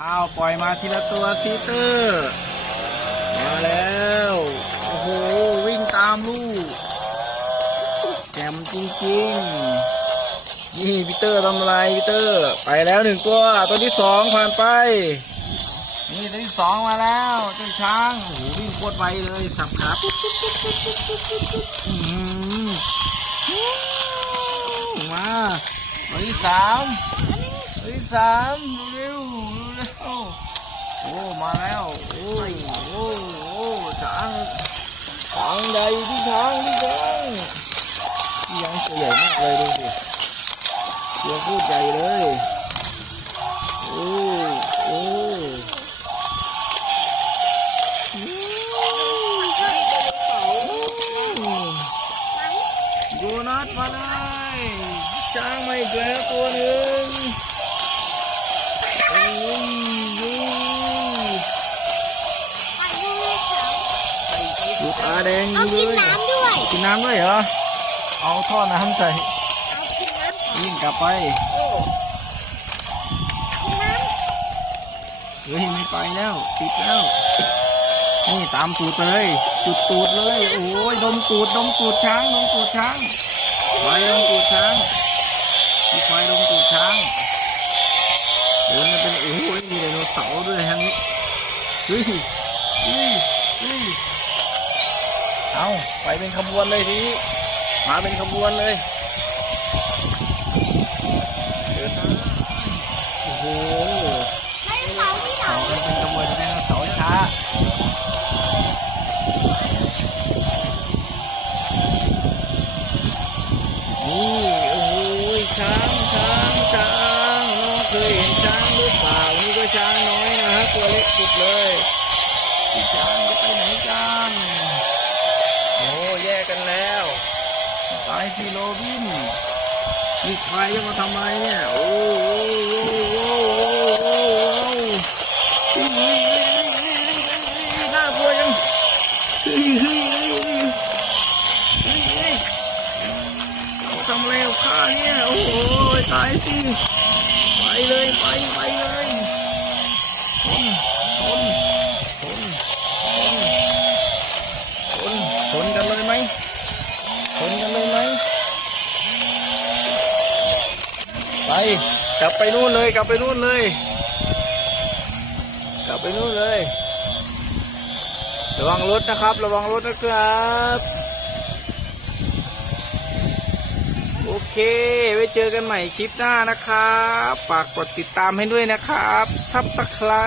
อ้าว ปล่อยมาทีละตัวซีเตอร์ มาแล้ว โอ้โห วิ่งตามลูกแจมจริงๆ นี่พีเตอร์ทำอะไรพีเตอร์ ไปแล้วหนึ่งตัว ตัวที่สองผ่านไป นี่ตัวที่สองมาแล้วเจ้าช้าง โอ้โห วิ่งโคตรไวเลย สับขาปุ๊บปุ๊บปุ๊บปุ๊บปุ๊บปุ๊บมาตัวที่สามตัวที่สามเร็ว โอ้มาแล้ว โอ้โอ้โอ้ช้างช้างใหญ่พี่ช้างพี่ช้างพี่ช้างตัวใหญ่มากเลยดูสิตัวพูดใหญ่เลยโอ้โอ้โดนัทมาเลยช้างมาอีกแล้วตัวนึง ตาแดงเอาอยู่กินเลยน้ำด้วยกินน้ำด้วยเหรอ เอาท่อน้ำใส่เอากินน้ำวิ่งกลับไปโอ้กินน้เฮ้ยไม่ไปแล้ว ติดแล้ว นี่ตามตูดเลย จุดตูดเลย โอ้ยดมตูดดมตูดช้างดมตูดช้างไฟดมตูดช้างมีไฟดมตูดช้างเดินมาเป็นโอ้ยมีไดโนเสาร์ด้วยทางนี้เฮ้ยเฮ้ยเฮ้ย เอาไปเป็นขบวนเลยทีมาเป็นขบวนเลยเดินมาโอ้โหเสากันเป็นขบวนไดโนเสาช้านี่โอ้โหช้างช้างช้างน้องเคยเห็นช้างหรือเปล่านี่ก็ช้างน้อยนะฮะตัวเล็กสุดเลยช้างจะไปไหนกัน กันแล้วตายสิโรบินนี่ใครจะมาทำอะไรเนี่ยโอ้โหโอ้โหโอ้โหโอ้โหน่ากลัวจังฮ้ยเฮ้ยเฮ้ยเฮ้ยเฮ้ยเฮ้ยเขาทำอะไรกับข้าเนี่ย โอ้โหตายสิ ไปเลย ไป ไปเลยชนชนชนชนชนชนกันเลยไหมชนกันเลยไหมไป กลับไปนู่นเลย กลับไปนู่นเลย กลับไปนู่นเลย ระวังรถนะครับ ระวังรถนะครับ โอเค ไว้เจอกันใหม่คลิปหน้านะครับ ฝากกดติดตามให้ด้วยนะครับซับตะไคร้